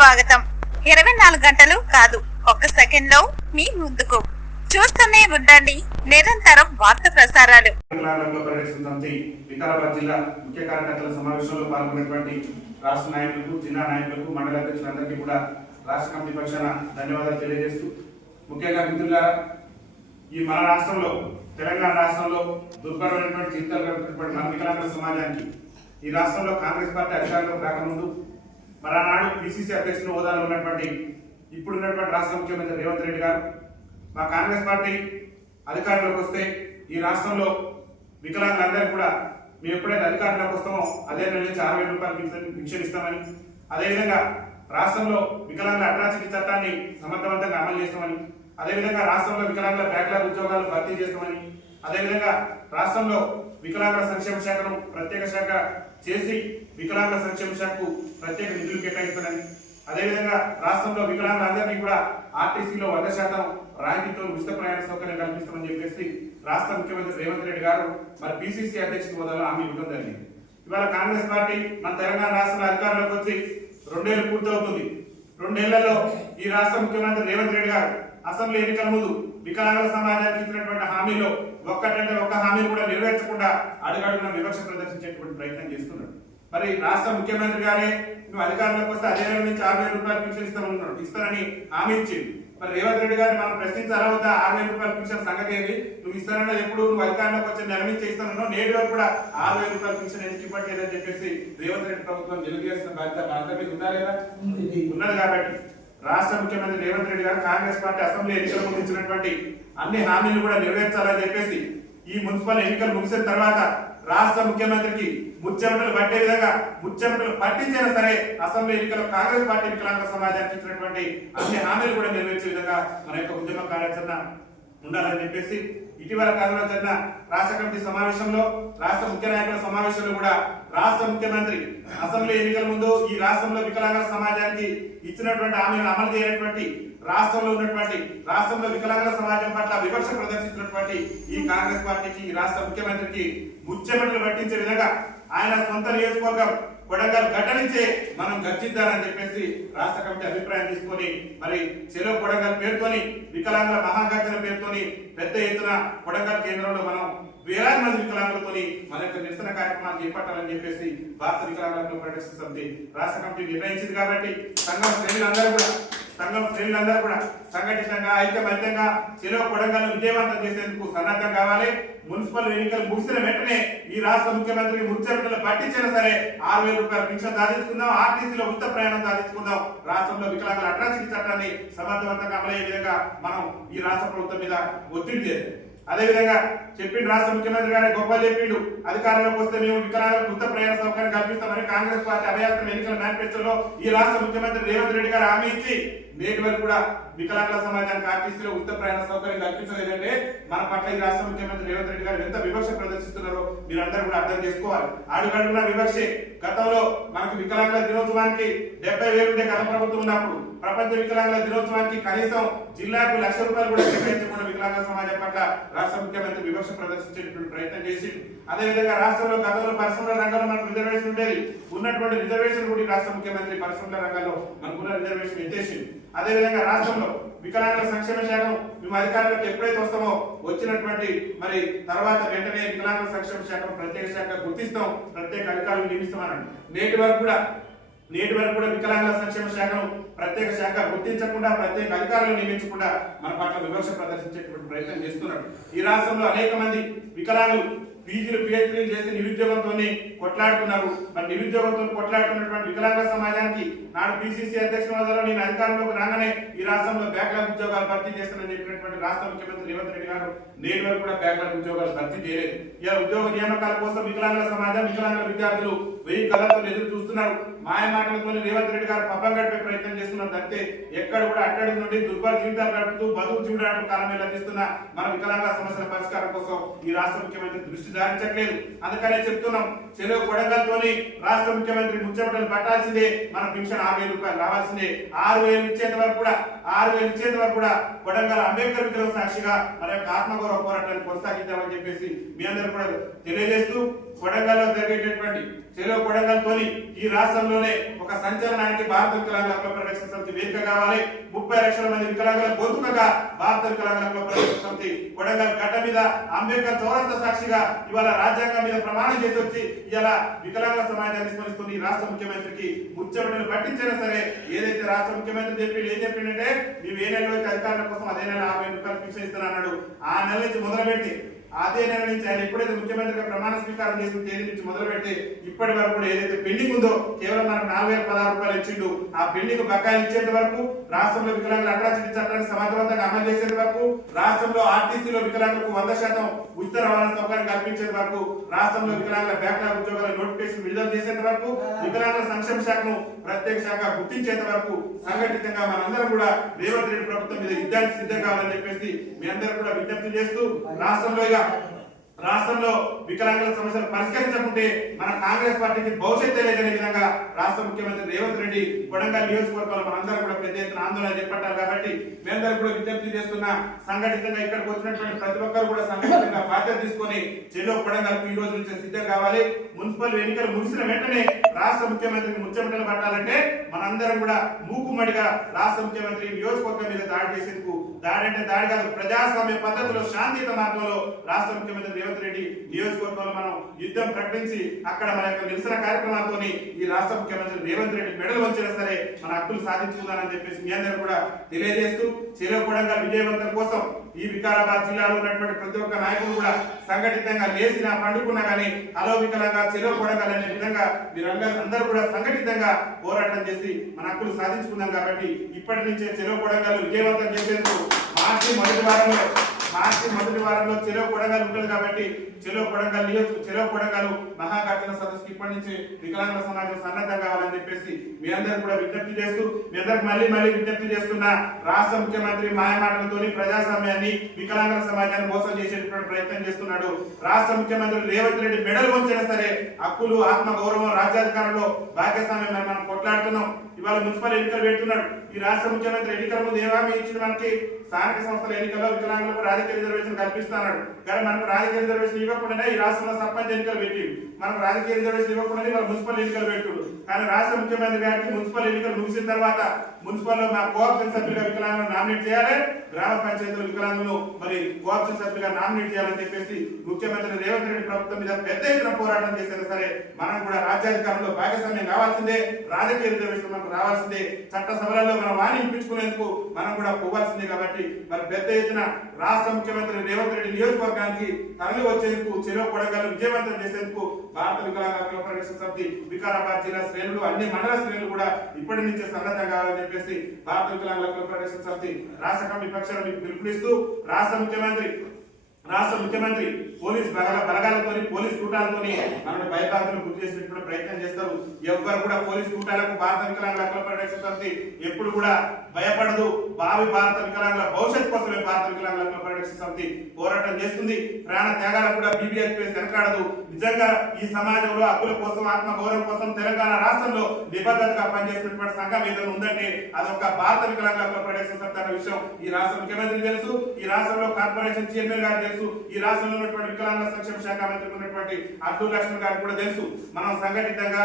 స్వాగతం. 24 గంటలు కాదు, ఒక్క సెకండ్ లో మీ ముందుకు. చూస్తూనే ఉండండి నిరంతరం వార్త ప్రసారాలు. వికారాబాద్ జిల్లా ముఖ్య కార్యకర్తల సమావేశంలో పాల్గొన్నటువంటి రాష్ట్ర నాయకులకు, జిల్లా నాయకులకు, మండల అధ్యక్షులందరికీ కూడా రాష్ట్ర కమిటీ పక్షాన ధన్యవాదాలు తెలియజేస్తూ, ముఖ్యంగా మిత్రులారా, ఈ మన రాష్ట్రంలో, తెలంగాణ రాష్ట్రంలో దుర్భరమైనటువంటి జీవితాలు గడుపుతున్నటువంటి మన వికలాంగుల సమాజానికి ఈ రాష్ట్రంలో కాంగ్రెస్ పార్టీ అధికారంలోకి రాకముందు మరానాడు పిసిసి అధ్యక్షుల హోదాలో ఉన్నటువంటి ఇప్పుడున్నటువంటి రాష్ట్ర ముఖ్యమంత్రి రేవంత్ రెడ్డి గారు మా కాంగ్రెస్ పార్టీ అధికారంలోకి వస్తే ఈ రాష్ట్రంలో వికలాంగులందరూ కూడా మేము ఎప్పుడైతే అధికారంలోకి వస్తామో అదే నెల నుంచి 60,000 రూపాయలు పింఛన్ ఇస్తామని, అదేవిధంగా రాష్ట్రంలో వికలాంగుల అట్రాసిటీ చట్టాన్ని సమర్థవంతంగా అమలు చేస్తామని, అదేవిధంగా రాష్ట్రంలో వికలాంగుల బ్యాక్లాగ్ ఉద్యోగాలు భర్తీ చేస్తామని, అదేవిధంగా రాష్ట్రంలో వికలాంగుల సంక్షేమ శాఖను ప్రత్యేక శాఖ చేసి వికలాంగుల సంక్షేమ శాఖకు ప్రత్యేక నిధులు కేటాయిస్తానని, అదేవిధంగా రాష్ట్రంలో వికలాంగులందరినీ కూడా ఆర్టీసీలో 100% రాయితీతో ఉచిత ప్రయాణ సౌకర్యం కల్పిస్తామని చెప్పేసి రాష్ట్ర ముఖ్యమంత్రి రేవంత్ రెడ్డి గారు మరి పిసిసి అధ్యక్షుడి హోదాలో హామీ ఇవ్వడం జరిగింది. ఇవాళ కాంగ్రెస్ పార్టీ మన తెలంగాణ రాష్ట్రంలో అధికారంలోకి వచ్చి 2 ఏళ్లు పూర్తవుతుంది. 2 ఏళ్లలో ఈ రాష్ట్ర ముఖ్యమంత్రి రేవంత్ రెడ్డి గారు అసెంబ్లీ ఎన్నికల ముందు వికలాంగుల సమాజానికి ఇచ్చినటువంటి హామీలో ఒక్కటంటే ఒక్క హామీని కూడా నెరవేర్చకుండా అడుగడుగున వివక్ష ప్రదర్శించేటువంటి ప్రయత్నం చేస్తున్నాడు. మరి రాష్ట్ర ముఖ్యమంత్రి గారే నువ్వు అధికారంలోకి వస్తే అదే నెల నుంచి 6,000 రూపాయలు పింఛన్ ఇస్తానని హామీ ఇచ్చింది. మరి రేవంత్ రెడ్డి గారిని మనం ప్రశ్నించాలా వద్దా? 6,000 రూపాయలు పింఛన్ సంగతి ఏంటి? నువ్వు ఇస్తానన్నది ఎప్పుడు? నువ్వు అధికారంలోకి వచ్చి నెల నుంచి ఇస్తానన్నావు, నేటి వరకు కూడా 6,000 రూపాయలు పింఛన్ ఎందుకు ఇవ్వట్లేదని చెప్పేసి రేవంత్ రెడ్డి ప్రభుత్వం నిలదీయాల్సిన బాధ్యత మనందరి మీద ఉందా లేదా? ఉన్నది. కాబట్టి రాష్ట్ర ముఖ్యమంత్రి రేవంత్ రెడ్డి గారు కాంగ్రెస్ పార్టీ అసెంబ్లీ ఎన్నికల ముందు ఇచ్చినటువంటి అన్ని హామీలు కూడా నెరవేర్చాలని చెప్పేసి ఈ మున్సిపల్ ఎన్నికలు ముగిసిన తర్వాత రాష్ట్ర ముఖ్యమంత్రికి ముచ్చెమటలు పట్టే విధంగా ముచ్చెమటలు పట్టించైనా సరే అసెంబ్లీ ఎన్నికల్లో కాంగ్రెస్ పార్టీ వికలాంగుల సమాజానికి ఇచ్చినటువంటి అన్ని హామీలు కూడా నెరవేర్చే విధంగా మన యొక్క ఉద్యమ కార్యాచరణ ఉండాలని చెప్పేసి ఇటీవల కాలంలో జరిగిన రాష్ట్ర కమిటీ సమావేశంలో, రాష్ట్ర ముఖ్య నాయకుల సమావేశంలో కూడా రాష్ట్ర ముఖ్యమంత్రి అసెంబ్లీ ఎన్నికల ముందు ఈ రాష్ట్రంలో వికలాంగుల సమాజానికి ఇచ్చినటువంటి హామీలను అమలు చేయనటువంటి రాష్ట్రంలో వికలాంగుల సమాజం పట్ల వివక్ష ప్రదర్శించినటువంటి ఈ కాంగ్రెస్ పార్టీకి, ఈ రాష్ట్ర ముఖ్యమంత్రికి ముచ్చెమటలు పట్టించే విధంగా ఆయన సొంత నియోజకవర్గం కొడంగల్ గడ్డ నుంచే మనం గర్జిద్దామని చెప్పేసి రాష్ట్ర కమిటీ అభిప్రాయం తీసుకొని మరి చెలో కొడంగల్ పేరుతోని వికలాంగుల మహాగర్జన పేరుతోని పెద్ద ఎత్తున కొడంగల్ కేంద్రంలో మనం వేలాది మంది వికలాంగులతోని మన యొక్క నిరసన కార్యక్రమాలు చేపట్టాలని చెప్పేసి భారత వికలాంగుల ప్రొటెక్షన్ సమితి రాష్ట్ర కమిటీ నిర్ణయించింది. కాబట్టి సంఘం శ్రేణులందరూ కూడా సంఘటితంగా ఐక్యమత్యంగా చెలో కొడంగల్ విజయవంతం చేసేందుకు సన్నద్ధం కావాలి. మున్సిపల్ ఎన్నికలు ముగిసిన వెంటనే ఈ రాష్ట్ర ముఖ్యమంత్రికి ముచ్చెమటలు పట్టించినా సరే 6,000 రూపాయల పింఛన్ సాధించుకుందాం, ఆర్టీసీలో ఉచిత ప్రయాణం సాధించుకుందాం, రాష్ట్రంలో వికలాంగుల అట్రాసిటీ చట్టాన్ని సమర్థవంతంగా అమలయ్యే విధంగా మనం ఈ రాష్ట్ర ప్రభుత్వం మీద ఒత్తిడి చేయాలి. అదేవిధంగా చెప్పిండు రాష్ట్ర ముఖ్యమంత్రి గారే గొప్ప చెప్పిండు, అధికారంలోకి వస్తే మేము వికలాంగులకు ఉచిత ప్రయాణ సౌకర్యం కల్పిస్తామని కాంగ్రెస్ పార్టీ అభయాస్త్రం ఎన్నికల మేనిఫెస్టోలో ఈ రాష్ట్ర ముఖ్యమంత్రి రేవంత్ రెడ్డి గారు హామీ ఇచ్చి నేటి వరకు కూడా వికలాంగుల సమాజానికి ఆర్టీసీలో ఉచిత ప్రయాణ సౌకర్యం కల్పించలేదంటే మన పట్ల ఈ రాష్ట్ర ముఖ్యమంత్రి రేవంత్ రెడ్డి గారు ఎంత వివక్ష ప్రదర్శిస్తున్నారో మీరందరూ కూడా అర్థం చేసుకోవాలి. అడుగడుగున వివక్షే. గతంలో మనకు వికలాంగుల దినోత్సవానికి 70,000 ఉండే గత ప్రభుత్వం ఉన్నప్పుడు ప్రపంచ వికలాంగుల దినోత్సవానికి కనీసం జిల్లాకు 1,00,000 రూపాయలు కూడా కేటాయించకుండా వికలాంగుల సమాజం పట్ల రాష్ట్ర ముఖ్యమంత్రి వివక్ష ప్రదర్శించేటువంటి ప్రయత్నం చేసి, అదేవిధంగా రాష్ట్రంలో గతంలో పరిశ్రమల రంగంలో మనకు రిజర్వేషన్ ఉండేది. ఉన్నటువంటి రిజర్వేషన్ కూడా రాష్ట్ర ముఖ్యమంత్రి పరిశ్రమల రంగంలో మనకున్న రిజర్వేషన్ ఎత్తేసింది. అదేవిధంగా రాష్ట్రంలో వికలాంగుల సంక్షేమ శాఖను మేము అధికారంలోకి ఎప్పుడైతే వస్తామో వచ్చినటువంటి మరి తర్వాత వెంటనే వికలాంగుల సంక్షేమ శాఖను ప్రత్యేక శాఖ గుర్తిస్తాం, ప్రత్యేక అధికారులు నియమిస్తామని నేటి వరకు కూడా వికలాంగుల సంక్షేమ శాఖను ప్రత్యేక శాఖ గుర్తించకుండా, ప్రత్యేక అధికారులు నియమించకుండా మన పట్ల వివక్ష ప్రదర్శించేటువంటి ప్రయత్నం చేస్తున్నారు. ఈ రాష్ట్రంలో అనేక మంది వికలాంగులు పీజీలు పిహెచ్డీలు చేసి నిరుద్యోగంతో కొట్లాడుతున్నారు. మరి నిరుద్యోగంతో కొట్లాడుతున్నటువంటి వికలాంగ సమాజానికి నాడు పిసిసి అధ్యక్షుల హోదాలో నేను అధికారంలోకి రాగానే ఈ రాష్ట్రంలో బ్యాక్లాగ్ ఉద్యోగాలు భర్తీ చేస్తానని చెప్పినటువంటి రాష్ట్ర ముఖ్యమంత్రి రేవంత్ రెడ్డి గారు నేటి వరకు కూడా బ్యాక్లాగ్ ఉద్యోగాలు భర్తీ చేయలేదు. ఇలా ఉద్యోగ నియామకాల కోసం వికలాంగుల సమాజం, వికలాంగుల విద్యార్థులు 1000 కళ్ళతో ఎదురు చూస్తున్నారు. మాయ మాటలతో రేవంత్ రెడ్డి గారు పబ్బం గడిపే ప్రయత్నం చేస్తున్నారు తప్పితే ఎక్కడ కూడా అట్టడి నుండి దుర్భర జీవితాలు గడుపుతూ బతుకు చూడడానికి కాలం లభిస్తున్న మన వికలాంగ సమస్యల పరిష్కారం కోసం ఈ రాష్ట్ర ముఖ్యమంత్రి దృష్టి సారించట్లేదు. అందుకనే చెప్తున్నాం, చెలో కొడంగల్తోని రాష్ట్ర ముఖ్యమంత్రి ముచ్చెమటలు పట్టాల్సిందే. మన పింఛన్ 6,000 రూపాయలు రావాల్సిందే. 6,000 ఇచ్చేంత వరకు కూడా కొడంగల్ అంబేద్కర్ విగ్రహం సాక్షిగా మన యొక్క ఆత్మగౌరవ పోరాటాన్ని కొనసాగిద్దామని చెప్పేసి మీ అందరూ కూడా తెలియజేస్తూ కొడంగల్లో జరిగేటటువంటి చెలో కొడంగల్ తోని ఈ రాష్ట్రంలోనే ఒక సంచలనానికి భారత వికలాంగుల హక్కుల పరిరక్షణ సమితి వేదిక కావాలి. 30 లక్షల మంది వికలాంగుల గొంతుకగా భారత వికలాంగుల హక్కుల పరిరక్షణ సమితి కొడంగల్ గడ్డ మీద అంబేద్కర్ చౌరస్తా సాక్షిగా ఇవాళ రాజ్యాంగం మీద ప్రమాణం చేసి వచ్చి ఇవాళ వికలాంగుల సమాజాన్ని స్మరిస్తున్న ఈ రాష్ట్ర ముఖ్యమంత్రికి ముచ్చమటలు పట్టించినా సరే ఏదైతే రాష్ట్ర ముఖ్యమంత్రి ఏం చెప్పిందంటే మేము ఏ నెలలో అయితే అధికారుల కోసం అదే నెల 50 రూపాయలు ఫిక్స్ ఇస్తానన్నాడు. ఆ నెల నుంచి మొదలుపెట్టి అదే నెల నుంచి ఆయన ఎప్పుడైతే ముఖ్యమంత్రిగా ప్రమాణ స్వీకారం చేసిన తేదీ నుంచి మొదలుపెట్టి ఇప్పటి వరకు కూడా ఏదైతే పెండింగ్ ఉందో కేవలం మనకు 4016 రూపాయలు ఇచ్చిండు. ఆ పెండింగ్ బకాయిలు ఇచ్చేంత వరకు, రాష్ట్రంలో వికలాంగుల అట్రాసిటీ చట్టాన్ని సమర్థవంతంగా అమలు చేసేంత వరకు, రాష్ట్రంలో ఆర్టీసీలో వికలాంగులకు 100% ఉచిత రవాణా సౌకర్యం కల్పించేంత వరకు, రాష్ట్రంలో వికలాంగుల బ్యాక్లాగ్ ఉద్యోగాల నోటిఫికేషన్ విడుదల చేసేంత వరకు, వికలాంగుల సంక్షేమ శాఖను ప్రత్యేక శాఖ గుర్తించేంత వరకు సంఘటితంగా మనందరం కూడా రేవంత్ రెడ్డి ప్రభుత్వం మీద యుద్ధానికి సిద్ధం కావాలని చెప్పేసి మీ అందరూ కూడా విజ్ఞప్తి చేస్తూ రాష్ట్రంలో వికలాంగుల సమస్యలు పరిష్కరించకుంటే మన కాంగ్రెస్ పార్టీకి భవిష్యత్తు లేదనే విధంగా రాష్ట్ర ముఖ్యమంత్రి రేవంత్ రెడ్డి కొడంగల్ నియోజకవర్గంలో మనందరం కూడా పెద్ద ఎత్తున ఆందోళన చేపట్టారు. కాబట్టి మేమందరూ కూడా విజ్ఞప్తి చేస్తున్న సంఘటితంగా ఇక్కడికి వచ్చినటువంటి ప్రతి ఒక్కరు కూడా సంఘటితంగా బాధ్యత తీసుకొని చెలో కొడంగల్కు ఈ రోజు నుంచి సిద్ధం కావాలి. మున్సిపల్ ఎన్నికలు ముగిసిన వెంటనే రాష్ట్ర ముఖ్యమంత్రికి ముచ్చమటలు పట్టాలంటే మనందరం కూడా మూకుమ్మడిగా రాష్ట్ర ముఖ్యమంత్రి నియోజకవర్గం మీద దాడి చేసేందుకు, దాడి అంటే దాడి కాదు, ప్రజాస్వామ్య పద్ధతిలో శాంతియుత మార్గంలో రాష్ట్ర ముఖ్యమంత్రి రేవంత్ రెడ్డి నియోజకవర్గంలో మనం యుద్ధం ప్రకటించి అక్కడ మన యొక్క నిరసన కార్యక్రమాలతో ఈ రాష్ట్ర ముఖ్యమంత్రి రేవంత్ రెడ్డి మెడలు వంచినా సరే మన హక్కులు సాధించుకుందానని చెప్పేసి మీ అందరూ కూడా తెలియజేస్తూ చెలో కొడంగల్ విజయవంతం కోసం ఈ వికారాబాద్ జిల్లాలో ఉన్నటువంటి ప్రతి ఒక్క నాయకుడు కూడా సంఘటితంగా లేచినా పండుకున్నా కానీ హలో వికలంగా చెలో కొడంగల్ అనే విధంగా మీరందరూ కూడా సంఘటితంగా పోరాటం చేసి మన హక్కులు సాధించుకుందాం. కాబట్టి ఇప్పటి నుంచే చెలో కొడంగల్ విజయవంతం చేసేందుకు మార్చి మొదటి వారంలో చెలో కొడంగల్ ఉంటుంది. కాబట్టి చెలో కొడంగల్ మహాగర్జన సదస్సుకి ఇప్పటి నుంచి వికలాంగుల సమాజం సన్నద్ధం కావాలని చెప్పేసి మీ అందరూ కూడా విజ్ఞప్తి చేస్తూ మీ అందరికి మళ్ళీ విజ్ఞప్తి చేస్తున్న రాష్ట్ర ముఖ్యమంత్రి మాయమాటలతోని ప్రజాస్వామ్యాన్ని వికలాంగుల సమాజాన్ని మోసం చేసేటువంటి ప్రయత్నం చేస్తున్నాడు. రాష్ట్ర ముఖ్యమంత్రి రేవంత్ రెడ్డి మెడలు వంచినా సరే హక్కులు, ఆత్మ గౌరవం, రాజ్యాధికారంలో భాగస్వామ్యం మనం కొట్లాడుతున్నాం. ఇవాళ మున్సిపల్ ఎన్నికలు పెడుతున్నాడు. ఈ రాష్ట్ర ముఖ్యమంత్రి ఎన్నికల ముందు ఏమీ ఇచ్చిన మనకి స్థానిక సంస్థల ఎన్నికల్లో వికలాంగులకు రాజకీయ రిజర్వేషన్ కల్పిస్తున్నాడు. కానీ మనకు రాజకీయ రిజర్వేషన్ ఇవ్వకుండానే ఈ రాష్ట్రంలో సర్పంచ్ ఎన్నికలు పెట్టి మనకు రాజకీయ రిజర్వేషన్ ఇవ్వకుండానే వాళ్ళ మున్సిపల్ ఎన్నికలు పెట్టుడు. కానీ రాష్ట్ర ముఖ్యమంత్రి గారికి మున్సిపల్ ఎన్నికలు ముగిసిన తర్వాత మున్సిపల్లో మా కోఆప్షన్ సభ్యులుగా వికలాంగులను నామినేట్ చేయాలి, గ్రామ పంచాయతీల వికలాంగులను మరి కోఆప్షన్ సభ్యులుగా నామినేట్ చేయాలని చెప్పేసి ముఖ్యమంత్రి రేవంత్ రెడ్డి ప్రభుత్వం మీద పెద్ద ఎత్తున పోరాటం చేసినా సరే మనం కూడా రాజ్యాధికారంలో భాగస్వామ్యం కావాల్సిందే, రాజకీయ రిజర్వేషన్ మనకు రావాల్సిందే, చట్ట సభలలో మనం వాణించుకునేందుకు మనం కూడా పోవాల్సిందే. కాబట్టి మరి పెద్ద ఎత్తున రాష్ట్ర ముఖ్యమంత్రి రేవంత్ రెడ్డి నియోజకవర్గానికి తరలి వచ్చేందుకు చెలో కొడంగల్ విజయవంతం చేసేందుకు భారత వికలాంగుల హక్కుల పరిరక్షణ సమితి వికారాబాద్ జిల్లా శ్రేణులు, అన్ని మండల శ్రేణులు కూడా ఇప్పటి నుంచే సన్నద్ధం కావాలని చెప్పేసి భారత వికలాంగుల హక్కుల పరిరక్షణ సమితి రాష్ట్ర కమిటీ పక్షాన మీకు పిలుపునిస్తూ రాష్ట్ర ముఖ్యమంత్రి పోలీస్ బలగాలతో, పోలీస్ కూటాలతో మనల్ని భయభ్రాంతులకు గురి చేసేటువంటి ప్రయత్నం చేస్తారు. ఎవ్వరు కూడా పోలీస్ కూటాలకు భారత వికలాంగుల హక్కుల పరిరక్షణ సమితి ఎప్పుడు కూడా భయపడదు. భావి భారత వికలాంగుల భవిష్యత్ కోసమే భారత వికలాంగుల హక్కుల పరిరక్షణ సమితి పోరాటం చేస్తుంది. ప్రాణ త్యాగాలకు కూడా బీబీఎస్పీ వెనకాడదు. నిజంగా ఈ సమాజంలో హక్కుల కోసం, ఆత్మ గౌరవం కోసం తెలంగాణ రాష్ట్రంలో నిబద్ధతగా పనిచేస్తున్నటువంటి సంఘం ఏదైనా ఉందంటే అదొక భారత వికలాంగుల హక్కుల పరిరక్షణ సమితి అన్న విషయం ఈ రాష్ట్ర ముఖ్యమంత్రికి తెలుసు, ఈ రాష్ట్రంలో కార్పొరేషన్ చైర్మన్ గారికి తెలుసు, ఈ రాష్ట్రంలో ఉన్నటువంటి వికలాంగుల సంక్షేమ శాఖ మంత్రి ఉన్నటువంటి అబ్దుల్ లక్ష్మణ్ గారికి కూడా తెలుసు. మనం సంఘటితంగా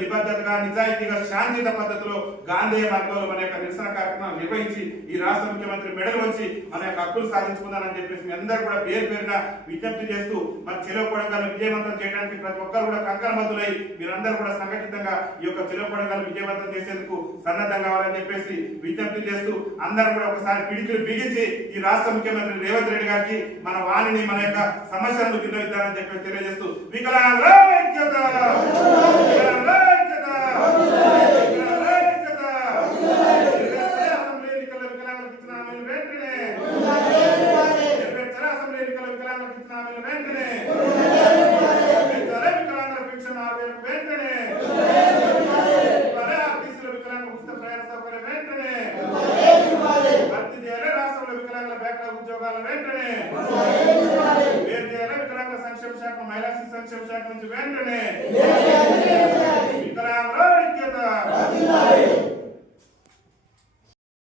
నిబద్ధతగా, నిజాయితీగా, శాంతియుత పద్ధతిలో గాంధేయ మార్గంలో మన యొక్క నిరసన కార్యక్రమం నిర్వహించి ఈ రాష్ట్ర ముఖ్యమంత్రి మెడలు వచ్చి మన యొక్క హక్కులు సాధించుకుందానని చెప్పేసి మీ అందరూ కూడా పేరున విజ్ఞప్తి చేస్తూ మరి చెలో కొడంగల్ విజయవంతం చేయడానికి ప్రతి ఒక్కరు కూడా కంకణబద్దులై మీరందరూ కూడా సంఘటితంగా ఈ యొక్క చెలో కొడంగల్ విజయవంతం చేసేందుకు సన్నద్ధం కావాలని చెప్పేసి విజ్ఞప్తి చేస్తూ అందరూ కూడా ఒకసారి పిడికిలు బిగించి ఈ రాష్ట్ర ముఖ్యమంత్రి రేవంత్ రెడ్డి గారికి మన వాణిని, మన యొక్క సమస్యలను విన్నవిద్దామని చెప్పి తెలియజేస్తూ వికలాంగుల ఐక్యత, వికలాంగుల ఐక్యత, వికలాంగుల ఐక్యత. అసెంబ్లీ ఎన్నికల్లో వికలాంగులకు ఇచ్చిన హామీలు వెంటనే అసెంబ్లీ ఎన్నికల్లో వికలాంగులకు ఇచ్చిన హామీలు వెంటనే వికలాంగుల పెన్షన్ 6000 వెంటనే ఆర్టీసీలో వికలాంగుల ఉచిత ప్రయాణ సౌకర్యం వెంటనే భర్తీ చేయాలి. రాష్ట్రంలో వికలాంగుల బ్యాక్లాగ్ ఉద్యోగాల వెంటనే వేరు చేయాలి. వికలాంగుల సంక్షేమ శాఖ, మహిళా శిశు సంక్షేమ శాఖ నుంచి వెంటనే